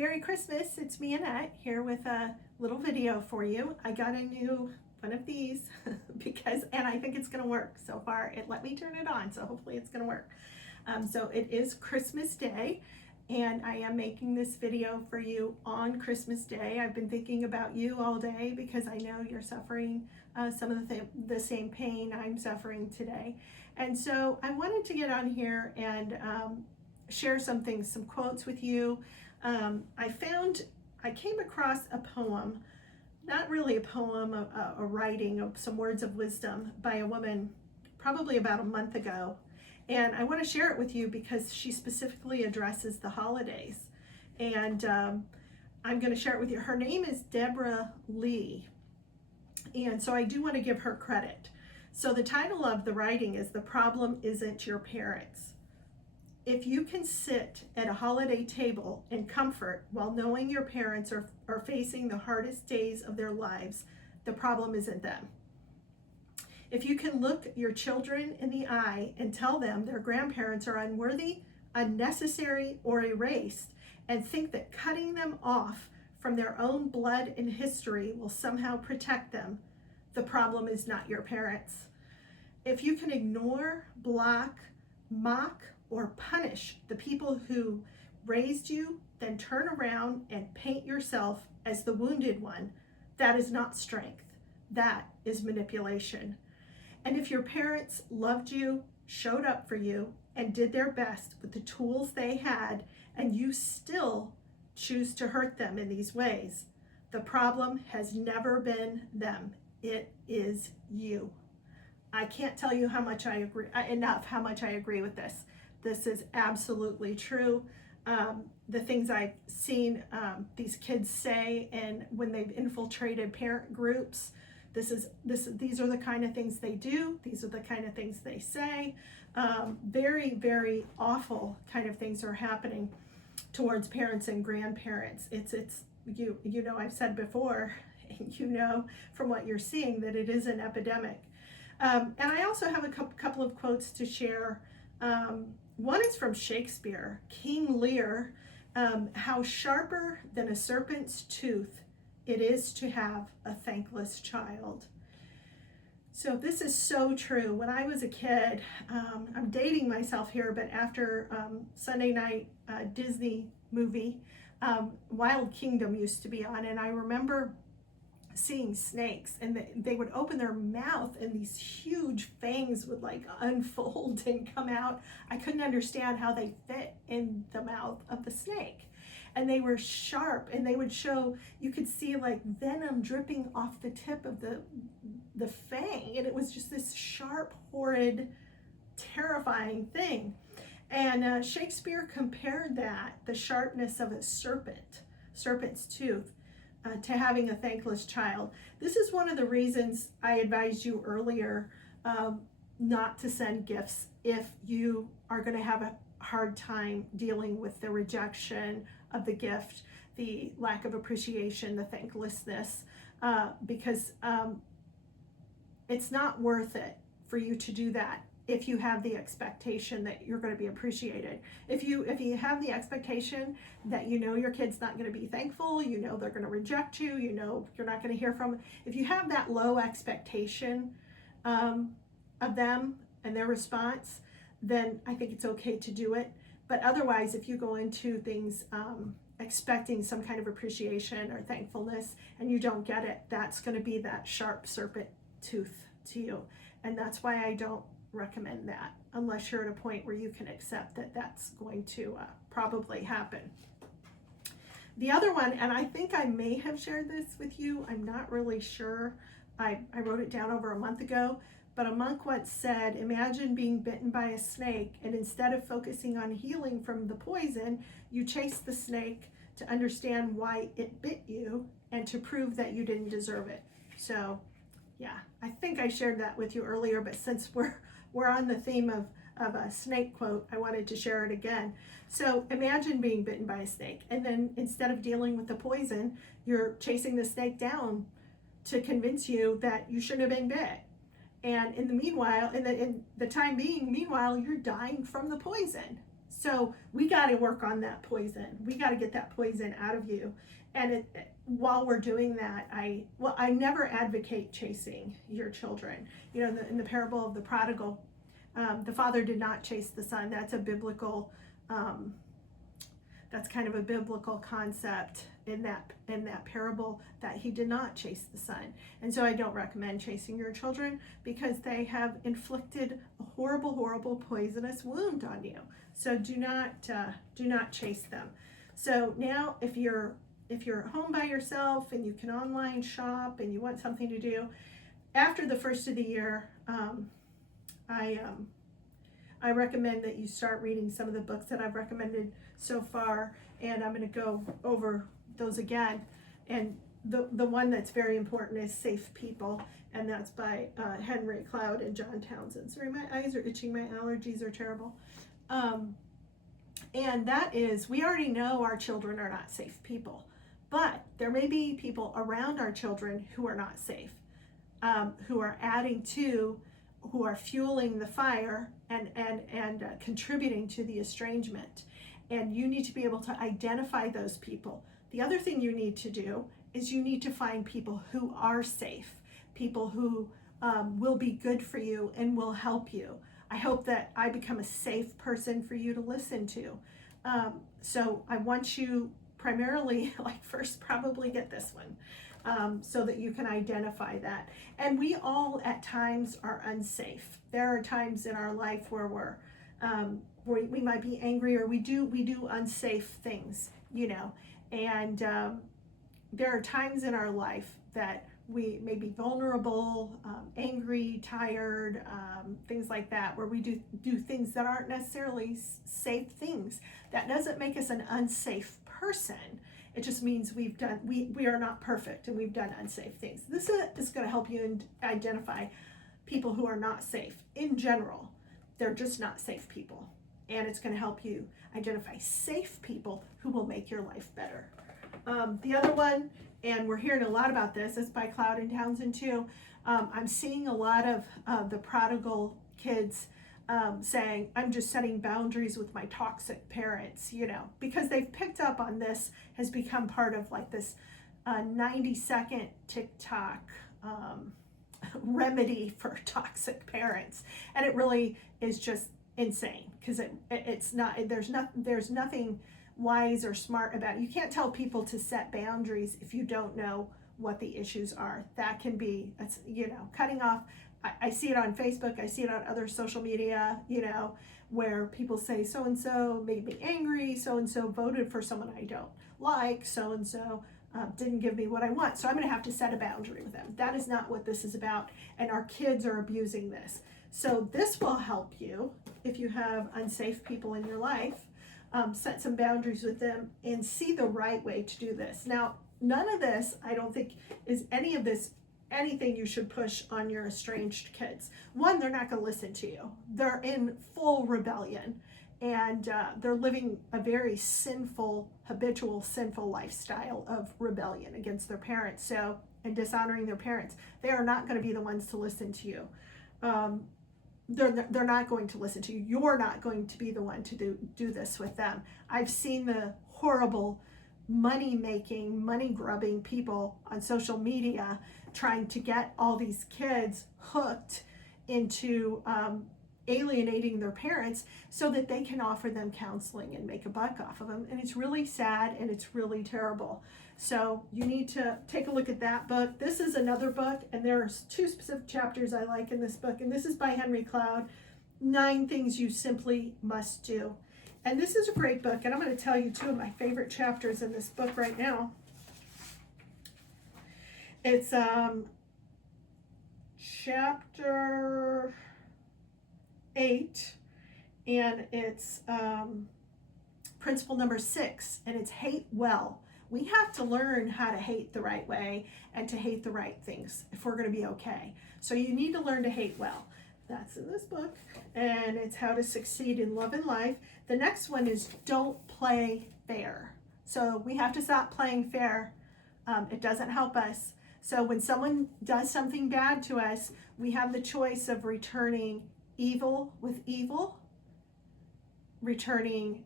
Merry Christmas, it's me Annette here with a little video for you. I got a new one of these and I think it's gonna work. So far it let me turn it on, so hopefully it's gonna work. So it is Christmas Day and I am making this video for you on Christmas Day. I've been thinking about you all day because I know you're suffering some of the same pain I'm suffering today. And so I wanted to get on here and share some things, some quotes with you. I came across a poem, not really a poem, a writing of some words of wisdom by a woman probably about a month ago. And I want to share it with you because she specifically addresses the holidays. And I'm going to share it with you. Her name is Deborah Lee. And so I do want to give her credit. So the title of the writing is "The Problem Isn't Your Parents." If you can sit at a holiday table in comfort while knowing your parents are facing the hardest days of their lives, the problem isn't them. If you can look your children in the eye and tell them their grandparents are unworthy, unnecessary, or erased, and think that cutting them off from their own blood and history will somehow protect them, the problem is not your parents. If you can ignore, block, mock, or punish the people who raised you, then turn around and paint yourself as the wounded one, that is not strength. That is manipulation. And if your parents loved you, showed up for you, and did their best with the tools they had, and you still choose to hurt them in these ways, the problem has never been them. It is you. I can't tell you how much I agree with this. This is absolutely true. The things I've seen these kids say, and when they've infiltrated parent groups, these are the kind of things they do. These are the kind of things they say. Very, very awful kind of things are happening towards parents and grandparents. It's you know, I've said before, you know from what you're seeing that it is an epidemic. And I also have a couple of quotes to share. One is from Shakespeare, King Lear, how sharper than a serpent's tooth it is to have a thankless child. So this is so true. When I was a kid, I'm dating myself here, but after Sunday night Disney movie, Wild Kingdom used to be on, and I remember seeing snakes, and they would open their mouth and these huge fangs would like unfold and come out. I couldn't understand how they fit in the mouth of the snake, and they were sharp, and they would show, you could see like venom dripping off the tip of the fang, and it was just this sharp, horrid, terrifying thing. And Shakespeare compared that, the sharpness of a serpent's tooth, to having a thankless child. This is one of the reasons I advised you earlier not to send gifts if you are going to have a hard time dealing with the rejection of the gift, the lack of appreciation, the thanklessness, because it's not worth it for you to do that if you have the expectation that you're going to be appreciated. If you have the expectation that you know your kid's not going to be thankful, you know they're going to reject you, you know you're not going to hear from them, if you have that low expectation of them and their response, then I think it's okay to do it. But otherwise, if you go into things expecting some kind of appreciation or thankfulness and you don't get it, that's going to be that sharp serpent tooth to you. And that's why I don't recommend that unless you're at a point where you can accept that that's going to probably happen. The other one, and I think I may have shared this with you, I'm not really sure. I wrote it down over a month ago, but a monk once said, imagine being bitten by a snake, and instead of focusing on healing from the poison, you chase the snake to understand why it bit you and to prove that you didn't deserve it. So yeah, I think I shared that with you earlier, but since we're on the theme of a snake quote, I wanted to share it again. So imagine being bitten by a snake, and then instead of dealing with the poison, you're chasing the snake down to convince you that you shouldn't have been bit. And in the meanwhile, in the time being, meanwhile, you're dying from the poison. So we got to work on that poison. We got to get that poison out of you. And while we're doing that, I never advocate chasing your children. You know, in the parable of the prodigal, the father did not chase the son. That's a biblical, that's kind of a biblical concept in that parable, that he did not chase the son. And so I don't recommend chasing your children, because they have inflicted a horrible, horrible poisonous wound on you. So do not chase them. So now, if you're home by yourself and you can online shop and you want something to do after the first of the year, I recommend that you start reading some of the books that I've recommended so far, and I'm going to go over those again. And the one that's very important is Safe People, and that's by Henry Cloud and John Townsend. Sorry, my eyes are itching, my allergies are terrible. And that is, we already know our children are not safe people, but there may be people around our children who are not safe, who are adding to, who are fueling the fire and contributing to the estrangement. And you need to be able to identify those people. The other thing you need to do is you need to find people who are safe, people who will be good for you and will help you. I hope that I become a safe person for you to listen to. So I want you primarily, first probably get this one, so that you can identify that. And we all at times are unsafe. There are times in our life where we might be angry, or we do unsafe things, you know. And there are times in our life that we may be vulnerable, angry, tired, things like that, where we do things that aren't necessarily safe things. That doesn't make us an unsafe person. It just means we are not perfect, and we've done unsafe things. This is going to help you identify people who are not safe. In general, they're just not safe people. And it's going to help you identify safe people who will make your life better. The other one, and we're hearing a lot about this, is by Cloud and Townsend too. I'm seeing a lot of the prodigal kids saying, I'm just setting boundaries with my toxic parents, you know, because they've picked up on this, has become part of this 90-second TikTok remedy for toxic parents. And it really is just insane, because it's not, there's nothing wise or smart about it. You can't tell people to set boundaries if you don't know what the issues are. That can be, you know, cutting off. I see it on Facebook, I see it on other social media, you know, where people say so-and-so made me angry, so-and-so voted for someone I don't like, so-and-so didn't give me what I want, so I'm going to have to set a boundary with them. That is not what this is about, and our kids are abusing this. So this will help you if you have unsafe people in your life. Set some boundaries with them and see the right way to do this. Now, none of this, I don't think, is anything you should push on your estranged kids. One, they're not going to listen to you. They're in full rebellion, and they're living a very habitual sinful lifestyle of rebellion against their parents, and dishonoring their parents. They are not going to be the ones to listen to you. They're not going to listen to you. You're not going to be the one to do this with them. I've seen the horrible money-making, money-grubbing people on social media trying to get all these kids hooked into alienating their parents so that they can offer them counseling and make a buck off of them. And it's really sad, and it's really terrible. So you need to take a look at that book. This is another book, and there's 2 specific chapters I like in this book, and this is by Henry Cloud, 9 Things You Simply Must Do. And this is a great book, and I'm going to tell you 2 of my favorite chapters in this book right now. It's chapter 8, and it's principle number 6, and it's hate well. We have to learn how to hate the right way and to hate the right things if we're going to be okay. So you need to learn to hate well. That's in this book, and it's how to succeed in love and life. The next one is don't play fair. So we have to stop playing fair. It doesn't help us. So when someone does something bad to us, we have the choice of returning evil with evil returning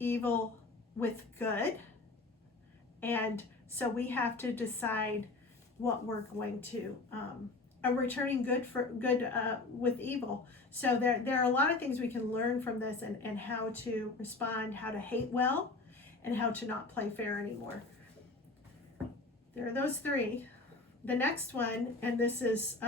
evil with good. And so we have to decide what we're going to, returning good for good with evil. So there are a lot of things we can learn from this, and how to respond, how to hate well, and how to not play fair anymore. There are those three. The next one, and this is,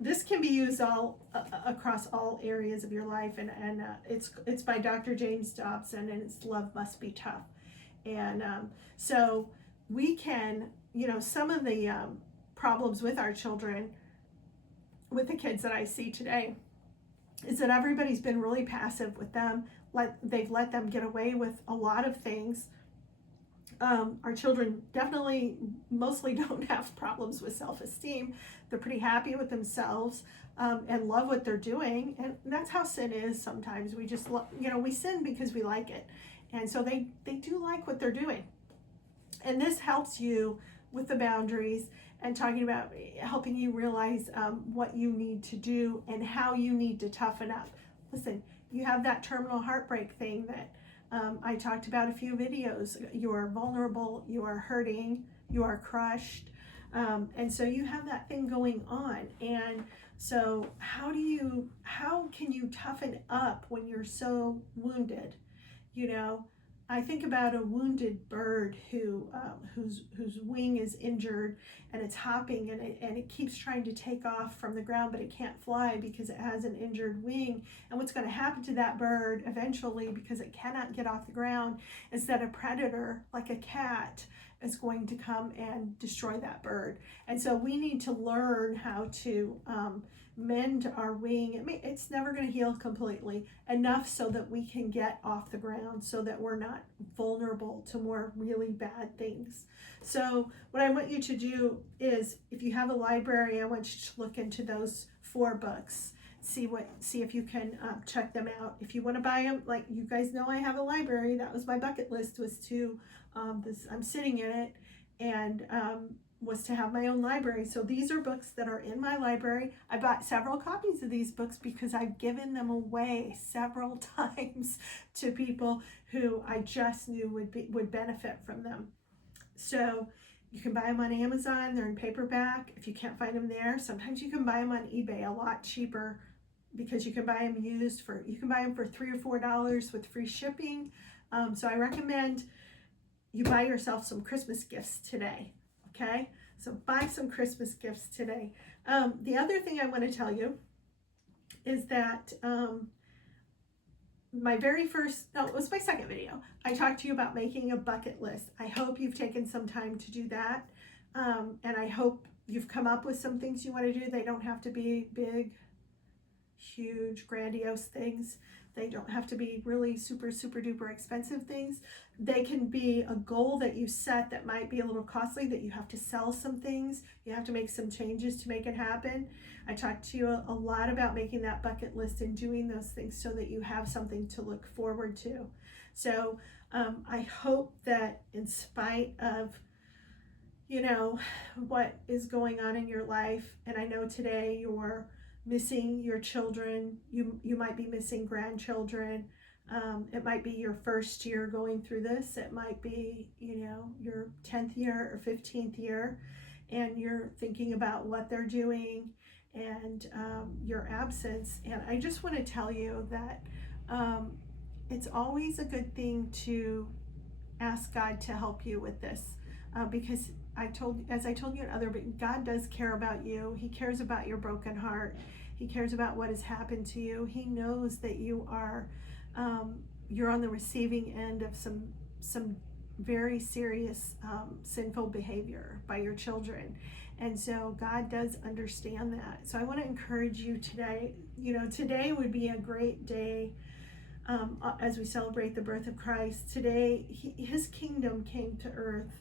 this can be used all across all areas of your life, and it's by Dr. James Dobson, and it's Love Must Be Tough. And so we can, some of the problems with our children, with the kids that I see today, is that everybody's been really passive with them. They've let them get away with a lot of things. Our children definitely mostly don't have problems with self-esteem. They're pretty happy with themselves, and love what they're doing. And that's how sin is sometimes. We just, we sin because we like it. And so they do like what they're doing. And this helps you with the boundaries, and talking about helping you realize what you need to do and how you need to toughen up. Listen, you have that terminal heartbreak thing that I talked about a few videos. You are vulnerable, you are hurting, you are crushed. And so you have that thing going on. And so how can you toughen up when you're so wounded? I think about a wounded bird whose wing is injured, and it's hopping, and it keeps trying to take off from the ground, but it can't fly because it has an injured wing. And what's going to happen to that bird eventually, because it cannot get off the ground, is that a predator like a cat is going to come and destroy that bird. And so we need to learn how to mend our wing. It's never going to heal completely, enough so that we can get off the ground, so that we're not vulnerable to more really bad things. So what I want you to do is, if you have a library, I want you to look into those 4 books. See if you can check them out. If you want to buy them, like you guys know, I have a library. That was my bucket list, was to I'm sitting in it, and was to have my own library. So these are books that are in my library. I bought several copies of these books because I've given them away several times to people who I just knew would benefit from them. So you can buy them on Amazon. They're in paperback. If you can't find them there, sometimes you can buy them on eBay a lot cheaper, because you can buy them used you can buy them for $3 or $4 with free shipping. So I recommend you buy yourself some Christmas gifts today. Okay, so buy some Christmas gifts today. The other thing I want to tell you is that it was my second video. I talked to you about making a bucket list. I hope you've taken some time to do that. And I hope you've come up with some things you want to do. They don't have to be big, huge, grandiose things. They don't have to be really super, super duper expensive things. They can be a goal that you set that might be a little costly, that you have to sell some things. You have to make some changes to make it happen. I talked to you a lot about making that bucket list and doing those things so that you have something to look forward to. So I hope that in spite of, what is going on in your life, and I know today you're missing your children, you might be missing grandchildren. It might be your first year going through this. It might be, your 10th year or 15th year, and you're thinking about what they're doing and your absence. And I just want to tell you that it's always a good thing to ask God to help you with this, because as I told you in other, but God does care about you. He cares about your broken heart. He cares about what has happened to you. He knows that you are, you're on the receiving end of some very serious sinful behavior by your children. And so God does understand that. So I want to encourage you today. Today would be a great day as we celebrate the birth of Christ. Today, his kingdom came to earth.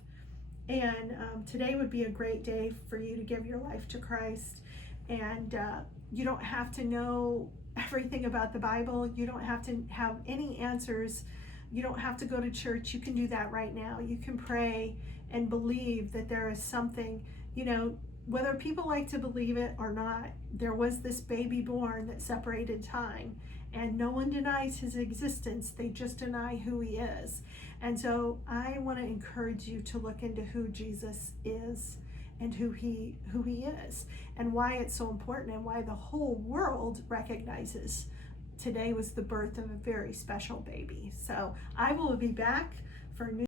And today would be a great day for you to give your life to Christ. And you don't have to know everything about the Bible. You don't have to have any answers. You don't have to go to church. You can do that right now. You can pray and believe that there is something, whether people like to believe it or not, there was this baby born that separated time. and no one denies his existence. They just deny who he is. And so I want to encourage you to look into who Jesus is and who he is, and why it's so important, and why the whole world recognizes today was the birth of a very special baby. So I will be back for new